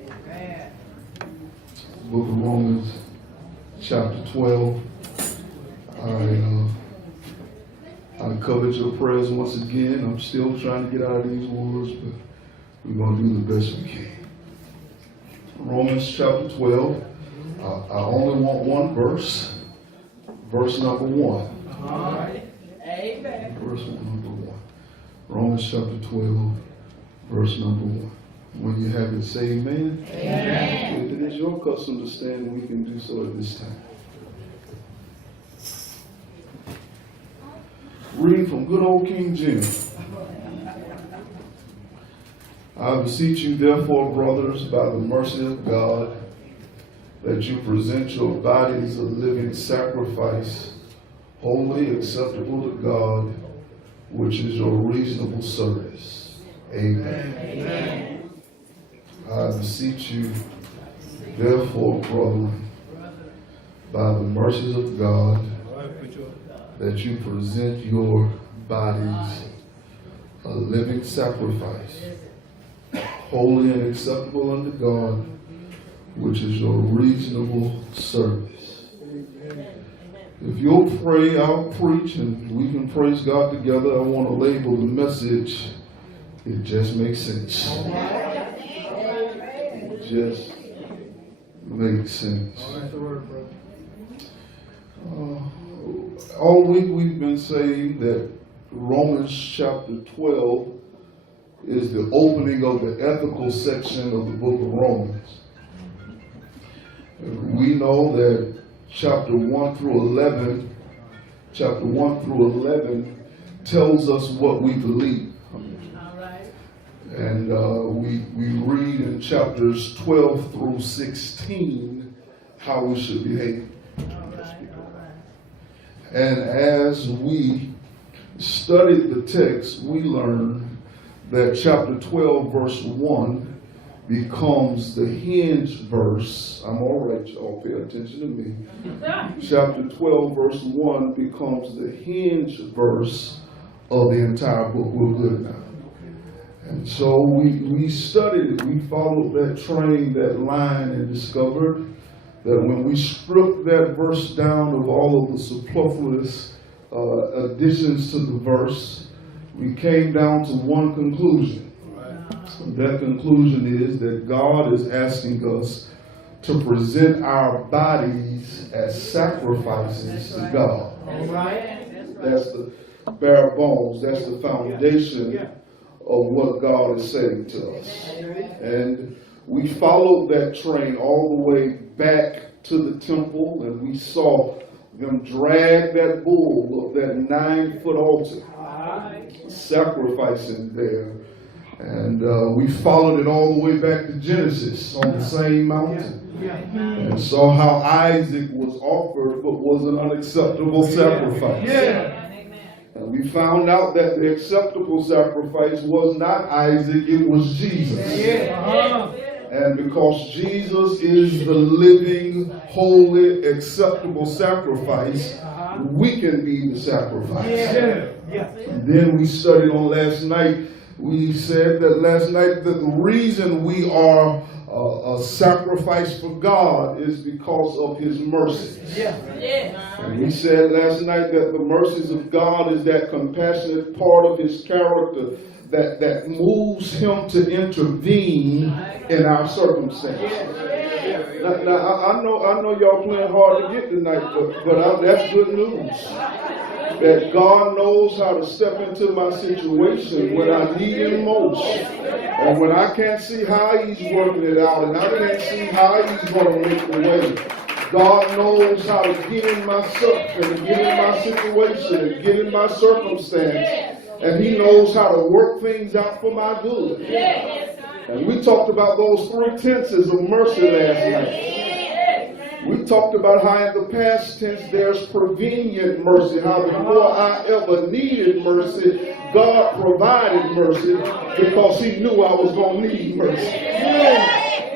Book of Romans, chapter 12. I covered your prayers once again. I'm still trying to get out of these words, but we're going to do the best we can. Romans chapter 12. I only want one verse. Verse number 1. Amen. Verse number 1. Romans chapter 12, verse number 1. When you have it, say amen. Amen. If it is your custom to stand, we can do so at this time. Reading from good old King James. I beseech you, therefore, brothers, by the mercy of God, that you present your bodies a living sacrifice, holy, acceptable to God, which is your reasonable service. Amen. Amen. I beseech you, therefore, brethren, by the mercies of God, that you present your bodies a living sacrifice, holy and acceptable unto God, which is your reasonable service. If you'll pray, I'll preach, and we can praise God together. I want to label the message, it just makes sense. It just makes sense. All week we've been saying that Romans chapter 12 is the opening of the ethical section of the book of Romans. We know that chapter 1 through 11 tells us what we believe. And we read in chapters 12 through 16 how we should behave. And as we studied the text, we learned that chapter 12 verse 1 becomes the hinge verse. I'm all right, y'all, pay attention to me. Chapter 12 verse 1 becomes the hinge verse of the entire book. We're good now. And so we studied it. We followed that train, that line, and discovered that when we stripped that verse down of all of the superfluous additions to the verse, we came down to one conclusion. That conclusion is that God is asking us to present our bodies as sacrifices to God. That's the bare bones. That's the foundation of what God is saying to us. And we followed that train all the way back to the temple, and we saw them drag that bull up that 9-foot altar, sacrificing there. And we followed it all the way back to Genesis on the same mountain. And saw how Isaac was offered but was an unacceptable sacrifice. And we found out that the acceptable sacrifice was not Isaac, it was Jesus. And because Jesus is the living, holy, acceptable sacrifice, we can be the sacrifice. And then we studied on last night. We said that last night that the reason we are a sacrifice for God is because of His mercies. And we said last night that the mercies of God is that compassionate part of His character that moves Him to intervene in our circumstances. Now I know y'all playing hard to get tonight, but that's good news. That God knows how to step into my situation when I need Him most. And when I can't see how He's working it out, and I can't see how He's going to make the way, God knows how to get in myself and get in my situation and get in my circumstance. And He knows how to work things out for my good. And we talked about those 3 tenses of mercy last night. We talked about how in the past tense there's prevenient mercy, how before I ever needed mercy, God provided mercy because He knew I was going to need mercy.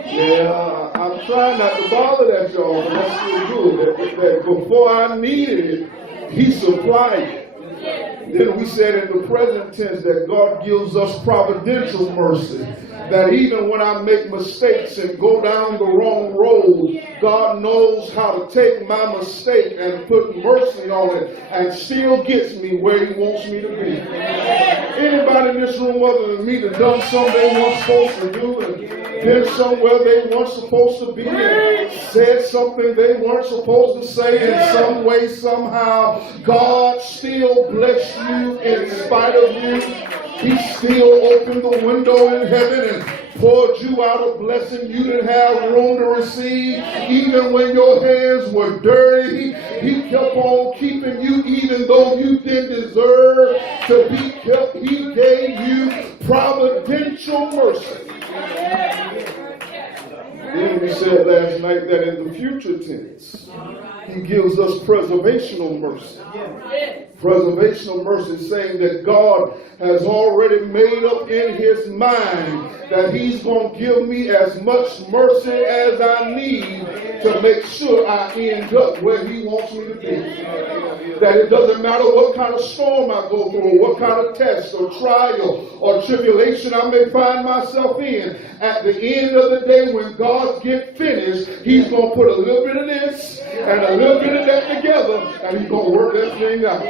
Yeah, I'm trying not to bother that, y'all, but that's still good. That before I needed it, He supplied it. Then we said in the present tense that God gives us providential mercy. That even when I make mistakes and go down the wrong road, God knows how to take my mistake and put mercy on it and still gets me where He wants me to be. Anybody in this room other than me that done something they weren't supposed to do and been somewhere they weren't supposed to be and said something they weren't supposed to say, in some way, somehow, God still blessed you in spite of you. He still opened the window in heaven and poured you out a blessing you didn't have room to receive. Even when your hands were dirty, He kept on keeping you even though you didn't deserve to be kept. He gave you providential mercy. Then we said last night that in the future tense, He gives us preservational mercy. Preservational mercy, saying that God has already made up in His mind that He's going to give me as much mercy as I need to make sure I end up where He wants me to be. That it doesn't matter what kind of storm I go through, what kind of test or trial or tribulation I may find myself in. At the end of the day, when God gets finished, He's going to put a little bit of this and a little bit of that together, and He's going to work that thing out.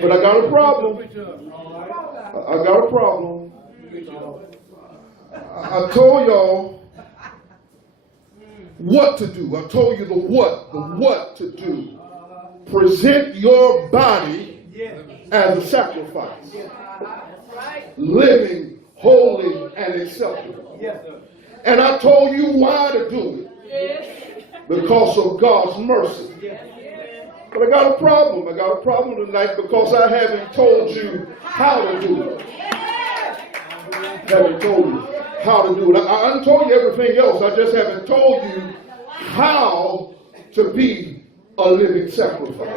But I got a problem. I got a problem. I told y'all what to do. I told you the what to do. Present your body as a sacrifice, living, holy, and acceptable. And I told you why to do it. Because of God's mercy. But I got a problem. I got a problem tonight because I haven't told you how to do it. I haven't told you how to do it. I done told you everything else. I just haven't told you how to be a living sacrifice.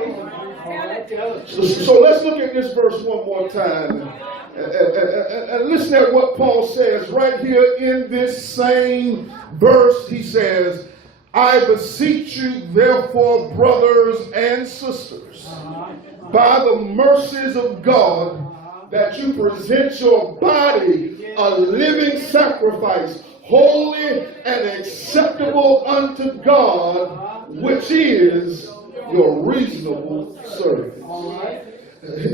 So let's look at this verse one more time and listen at what Paul says right here in this same verse. He says, I beseech you, therefore, brothers and sisters, by the mercies of God, that you present your body a living sacrifice, holy and acceptable unto God, which is your reasonable service.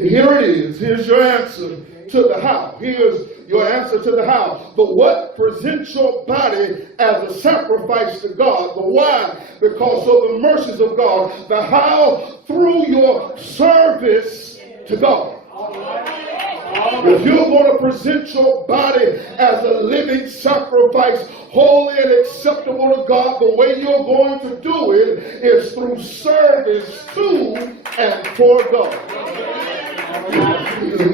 Here it is. Here's your answer to the how. Here's your answer to the how. The what? Present your body as a sacrifice to God. The why? Because of the mercies of God. The how? Through your service to God. If you're going to present your body as a living sacrifice, holy and acceptable to God, the way you're going to do it is through service to and for God.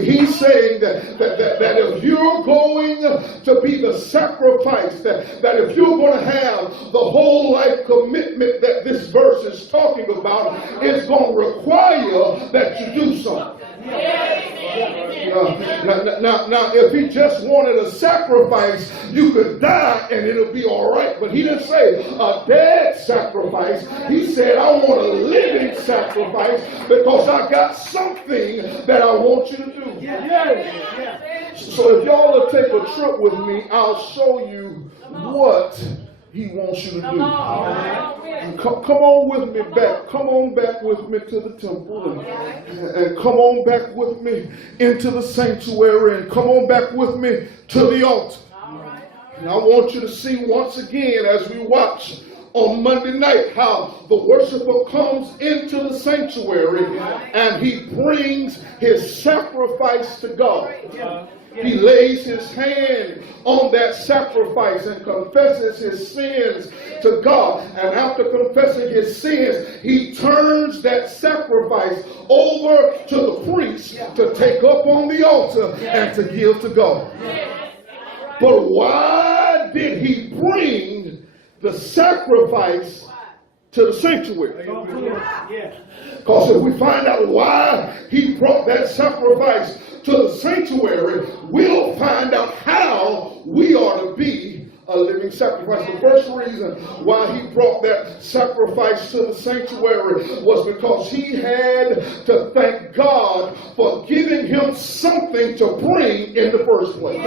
He's saying that if you're going to be the sacrifice, that if you're going to have the whole life commitment that this verse is talking about, it's going to require that you do something. Now, if He just wanted a sacrifice, you could die and it'll be all right. But He didn't say a dead sacrifice. He said, I want a living sacrifice because I got something that I want you to do. So if y'all will take a trip with me, I'll show you what He wants you to do. Come on with me back. Come on back with me to the temple. And come on back with me into the sanctuary. And come on back with me to the altar. And I want you to see once again as we watch on Monday night how the worshiper comes into the sanctuary and he brings his sacrifice to God. He lays his hand on that sacrifice and confesses his sins to God. And after confessing his sins, he turns that sacrifice over to the priest to take up on the altar and to give to God. But why did he bring the sacrifice to the sanctuary? Because if we find out why he brought that sacrifice to the sanctuary, we'll find out how we are to be a living sacrifice. The first reason why he brought that sacrifice to the sanctuary was because he had to thank God for giving him something to bring in the first place.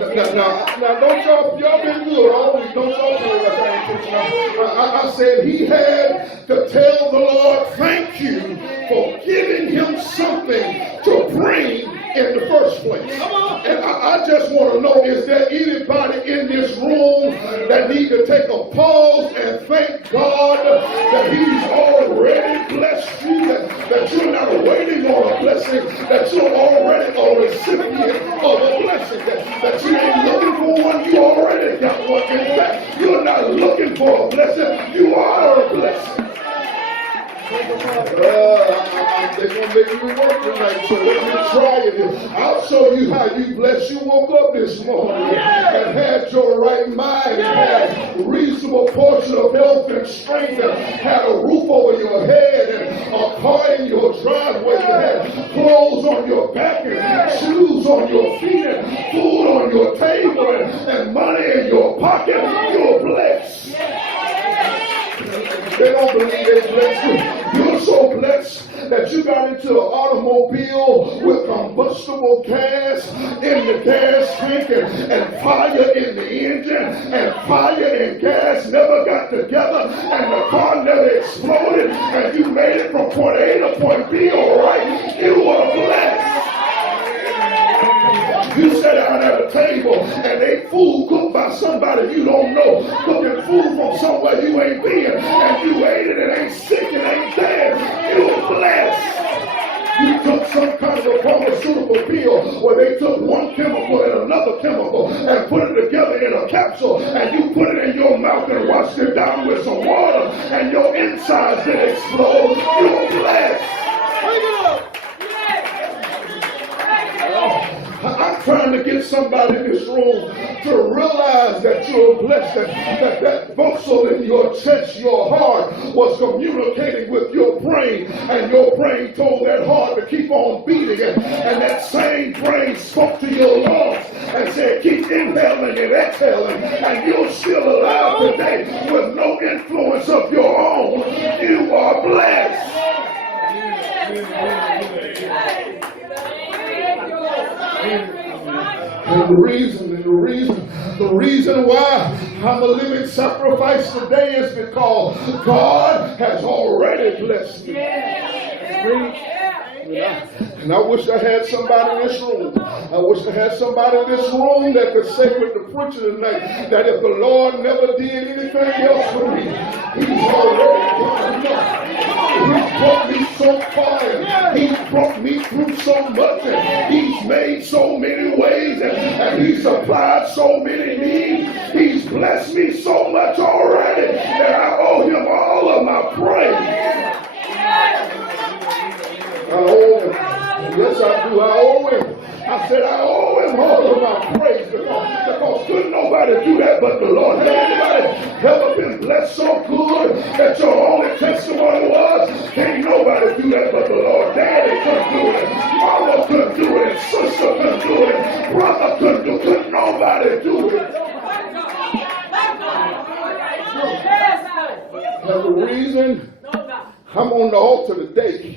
Now, don't y'all been good always. Don't y'all do it like I ain't preaching. I said he had to tell the Lord, thank you for giving him something to bring in the first place. And I just want to know, is there anybody in this room that need to take a pause and thank God that he's already blessed you, that you're not waiting on a blessing, that you're already a recipient of a blessing, that you ain't looking for one, you already got one. In fact, you're not looking for a blessing, you are a blessing. They're going to make me work tonight, so let me try it. I'll show you how you blessed. You woke up this morning and had your right mind, and had a reasonable portion of health and strength, and had a roof over your head, and a car in your driveway, and had clothes on your back, and shoes on your feet, and food on your table, and money in your pocket. You're blessed. They don't believe they blessed you. You're so blessed that you got into an automobile with combustible gas in the gas tank, and fire in the engine, and fire and gas never got together, and the car never exploded, and you made it from point A to point B all right. You were blessed. You sat down at a table and ate food cooked by somebody you don't know, cooking food from somewhere you ain't been, and you ate it and ain't sick and ain't dead. You were blessed. You took some kind of a pharmaceutical pill where they took one chemical and another chemical and put it together in a capsule, and you put it in your mouth and washed it down with some water, and your insides didn't explode. You were blessed. I'm trying to get somebody in this room to realize that you're blessed, that muscle in your chest, your heart, was communicating with your brain, and your brain told that heart to keep on beating, and that same brain spoke to your lungs and said, keep inhaling and exhaling, and you're still alive today with no influence of your own. You are blessed. And the reason why I'm a living sacrifice today is because God has already blessed me. And I wish I had somebody in this room. I wish I had somebody in this room that could say with the preacher tonight that if the Lord never did anything else for me, he's already done enough. He's brought me so far, and he's brought me through so much, and he's made so many ways, and he's supplied so many needs. He's blessed me so much already that I owe him all of my praise. I owe him. Yes, I do. I owe him. I said I owe him all of my praise because couldn't nobody do that but the Lord. Has anybody ever been blessed so good that your only testimony was, can't nobody do that but the Lord? Daddy couldn't do it. Mama couldn't do it. Sister couldn't do it. Brother couldn't do it. Couldn't nobody do it. And the reason I'm on the altar today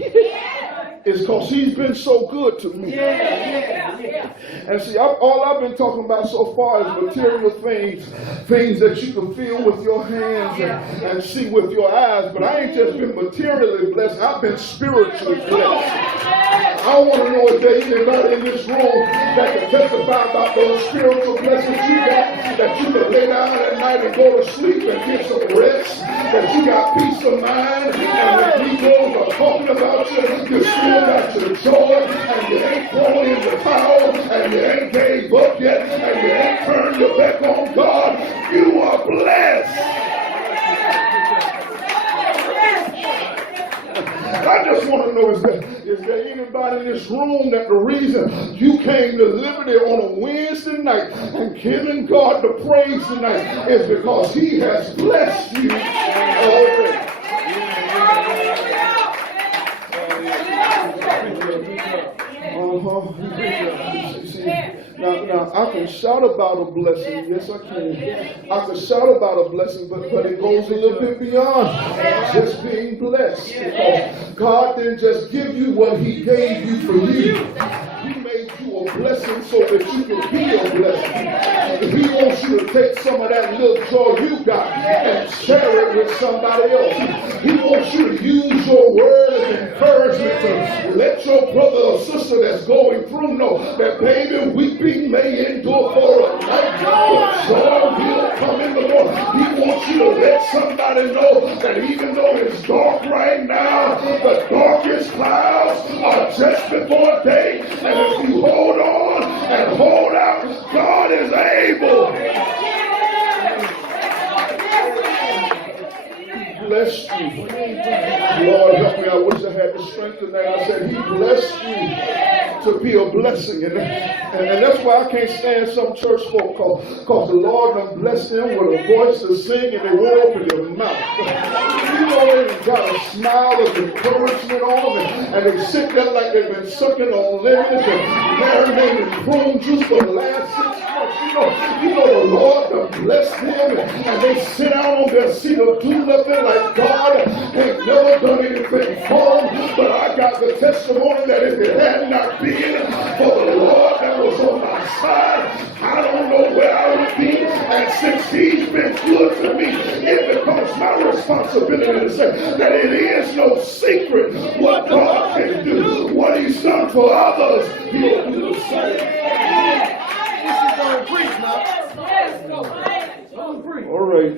is because he's been so good to me. And see, all I've been talking about so far is material things that you can feel with your hands and see with your eyes. But I ain't just been materially blessed, I've been spiritually blessed. I want to know if there's anybody in this room that can testify about those spiritual blessings you got, that you can lay down at night and go to sleep and get some rest, that you got peace of mind, and when people are talking about you, you still got your joy, and you ain't thrown in the towel, and you ain't gave up yet, and you ain't turned your back on God. You are blessed. I just want to know, is there anybody in this room that the reason you came to Liberty on a Wednesday night and giving God the praise tonight is because he has blessed you already? Now, I can shout about a blessing. Yes, I can. I can shout about a blessing, but it goes a little bit beyond just being blessed. Because God didn't just give you what he gave you for you. He made you a blessing so that you can be a blessing. He wants you to take some of that little joy you got and share it with somebody else. He wants you to use your word as encouragement to let your brother or sister that's going through know that, baby, weeping may endure for a night, but joy will come in the morning. He wants you to let somebody know that even though it's dark right now, the darkest clouds are just before day, and if you hold on and hold out, God is able. Bless you. Lord, help me. I wish I had the strength tonight. I said, He blessed you to be a blessing. And that's why I can't stand some church folk, because the Lord done blessed them with a voice to sing and they won't open their mouth. You know, they got a smile of encouragement on them, and they sit there like they've been sucking on lemons and marinating prune juice for the last 6 months. You know the Lord done blessed them, and they sit out on their seat or do nothing like God ain't never done anything for them. But I got the testimony that if it had not been for the Lord that was on my side, I don't know where I would be. And since He's been good to me, it becomes my responsibility to say that it is no secret what God can do. What He's done for others, He'll do the same. All right.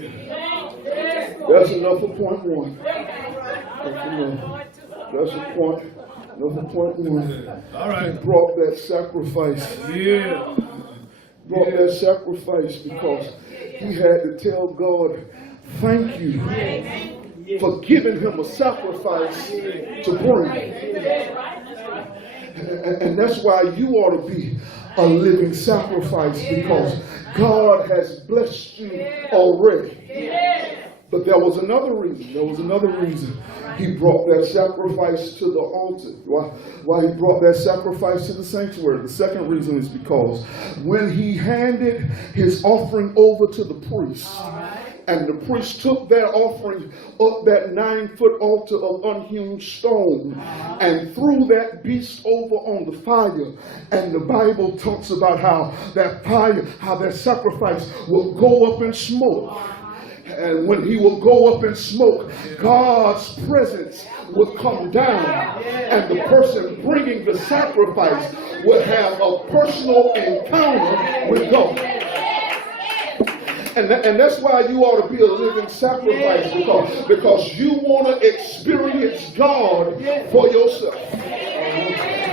That's enough for point one. That's a point. Enough for point one. All right. He brought that sacrifice. Yeah. Brought that sacrifice because he had to tell God, thank you for giving him a sacrifice to bring. And that's why you ought to be a living sacrifice, because God has blessed you already. But there was another reason he brought that sacrifice to the altar. Why he brought that sacrifice to the sanctuary. The second reason is because when he handed his offering over to the priest, and the priest took that offering up that 9-foot altar of unhewn stone and threw that beast over on the fire. And the Bible talks about how that fire, how that sacrifice will go up in smoke. And when he will go up in smoke, God's presence will come down, and the person bringing the sacrifice will have a personal encounter with God. And that's why you ought to be a living sacrifice, because you want to experience God for yourself.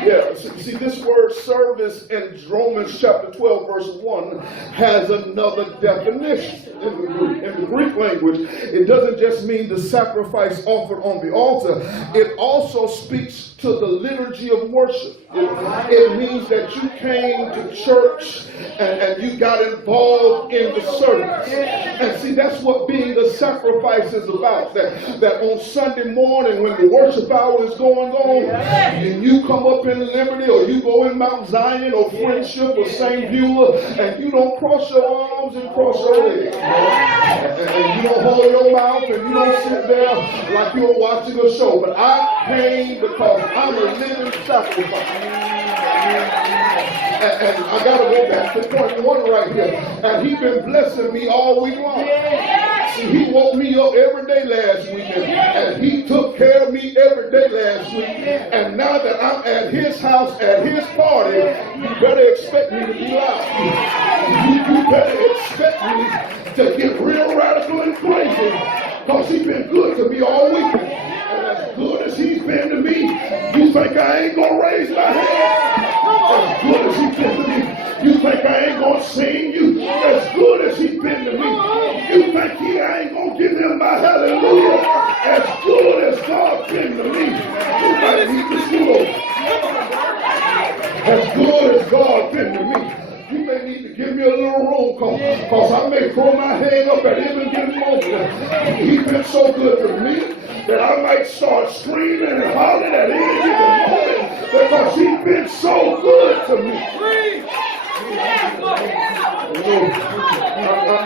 Yeah, see, this word service in Romans chapter 12, verse 1 has another definition in the Greek language. It doesn't just mean the sacrifice offered on the altar. It also speaks to the liturgy of worship. It means that you came to church and you got involved in the service. And see, that's what being a sacrifice is about. That on Sunday morning when the worship hour is going on, and you come up in Liberty, or you go in Mount Zion or Friendship or St. Beulah, and you don't cross your arms and cross your legs. And you don't hold your mouth, and you don't sit there like you're watching a show. But I came because I'm a living sacrifice. And I got to go back to point one right here. And he's been blessing me all week long. See, he woke me up every day last week, and he took care of me every day last week. And now that I'm at his house, at his party, you better expect me to be loud. You better expect me to get real radical and crazy, because he's been good to me all week. And as good as he's been to me, you think I ain't going to raise my hand? As good as he's been to me, you think I ain't going to sing you? As good as he's been to me, you think I ain't going to give him my hallelujah? As good as God's been to me, you might need to school. As good as God's been to me, you may need to give me a little room, because I may throw my hand up at any given moment. He's been so good to me that I might start screaming and hollering at any given moment, because he's been so good to me.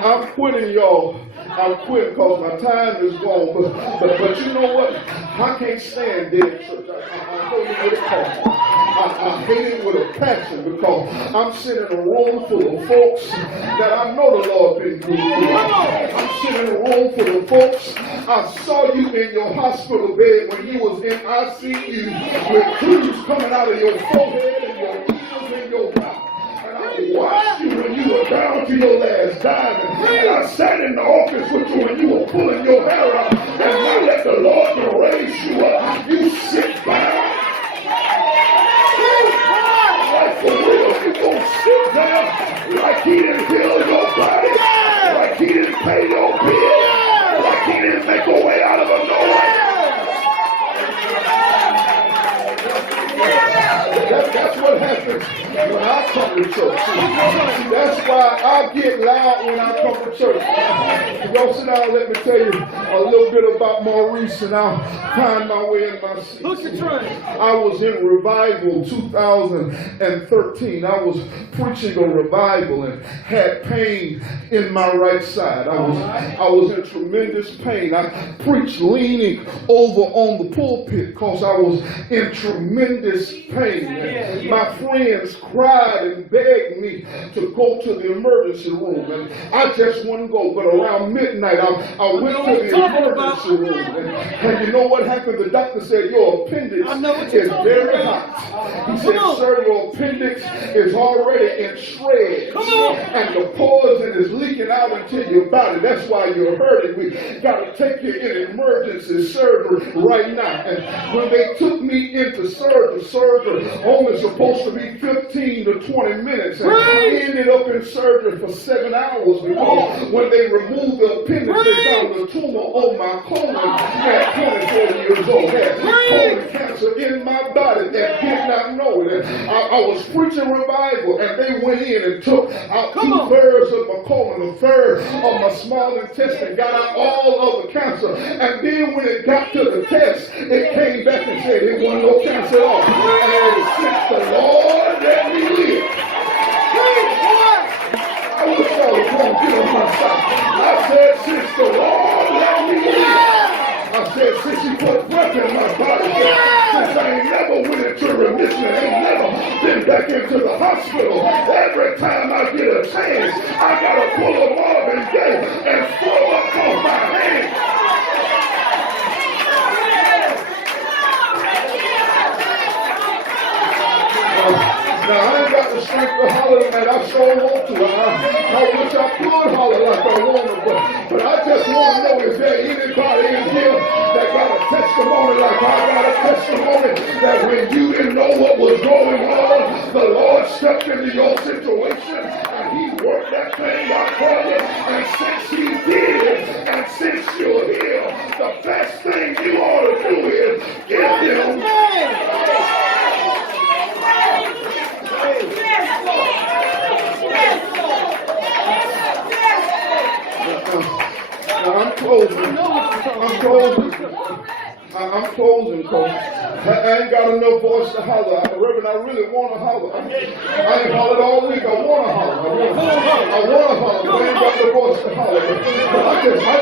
I'm quitting, y'all. I'm quitting because my time is gone. But you know what? I can't stand dead church. I told you with a passion. I hate it with a passion because I'm sitting in a room full of folks that I know the Lord been good to. I'm sitting in a room full of folks. I saw you in your hospital bed when you was in ICU with tubes coming out of your forehead and your ears and your mouth. I watched you when you were down to your last dime. And I sat in the office with you when you were pulling your hair out. And now let the Lord raise you up. You sit down. Like for real, you gonna sit down like he didn't heal your body. Like he didn't pay your bill. Like he didn't make a way out of a no way. That's what happens when I come to church. See, that's why I get loud when I come to church. Y'all sit down and let me tell you a little bit about Maurice, and I'll find my way in my seat. I was in revival 2013. I was preaching a revival and had pain in my right side. I was in tremendous pain. I preached leaning over on the pulpit because I was in tremendous pain. And my friends cried and begged me to go to the emergency room, and I just wouldn't go. But around midnight, I went to the emergency room, and you know what happened? The doctor said, your appendix is very hot. He said, sir, your appendix is already in shreds, and the poison is leaking out into your body. That's why you're hurting. We got to take you in emergency surgery right now. And when they took me into surgery only supposed to be 15 to 20 minutes, and I ended up in surgery for 7 hours because when they removed the appendix, they found a tumor on my colon at 24 years old. Had colon cancer in my body and did not know it. And I was preaching revival, and they went in and took out 2/3 of my colon, 1/3 of my small intestine, got out all of the cancer. And then when it got to the test, it came back and said it wasn't no cancer at all. And since the Lord let me live, I wish I was going to get on my side. I said, since the Lord let me live, I said, since he put breath in my body, since I ain't never went into remission, ain't never been back into the hospital, every time I get a chance, I got to pull a Marvin Gaye and throw up on my hands. Now, I ain't got the strength to holler, and I sure want to. I wish I could holler like I want to, but I just want to know, is there anybody in here that got a testimony like I got a testimony that when you didn't know what was going on, the Lord stepped into your situation and he worked that thing out for you, and since he did, and since you're here, the best thing you ought to do is give him. Now I'm closing. I'm closing, because I ain't got enough voice to holler. Reverend, I really want to holler. I ain't hollered all week. I want to holler. I want to holler, but I ain't got the voice to holler. But I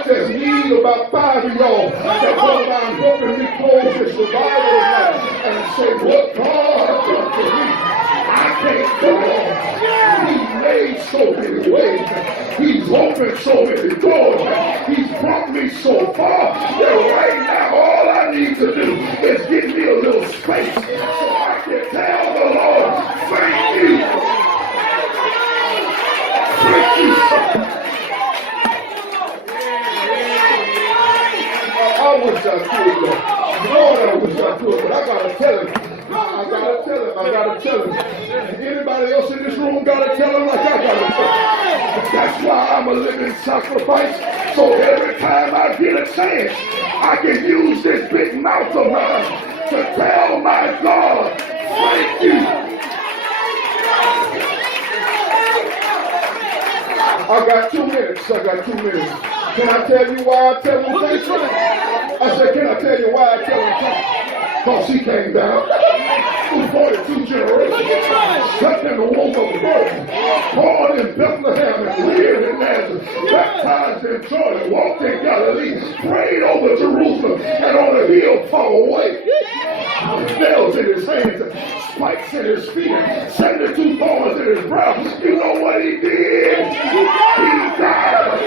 just need about 5 of y'all that go down helping me close this revival tonight and say, what God has done for me, I can't go on. He made so many ways. He's opened so many doors. He's brought me so far that right now all I need to do is give me a little space so I can tell the Lord, thank you. Thank you. I wish I could, Lord, I wish I could, but I gotta tell him. I gotta tell him. Anybody else in this room gotta tell him like I gotta tell him. That's why I'm a living sacrifice. So every time I get a chance, I can use this big mouth of mine to tell my God, thank you. I got 2 minutes. Can I tell you why I tell him thank you? I said, can I tell you why I tell him thank you? Because he came down through 42 generations, slept in the womb of the Virgin, born in Bethlehem and lived in Nazareth, baptized baptized in Jordan, walked in Galilee, prayed over Jerusalem, and on the hill far away. Nails in his hands, spikes in his feet, 72 thorns in his brow. You know what he did? He died.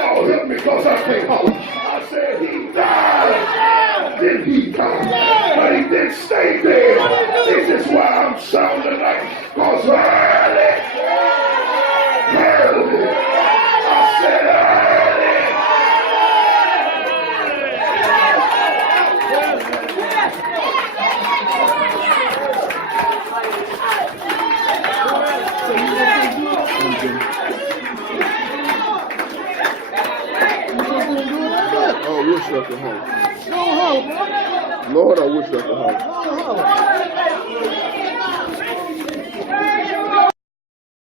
Oh, help me because I can't holler. I said he died. Then he died. But he didn't stay there. This is why I'm sounding like, because early. I said early. Oh, I wish I could holler. Lord, I wish I could holler.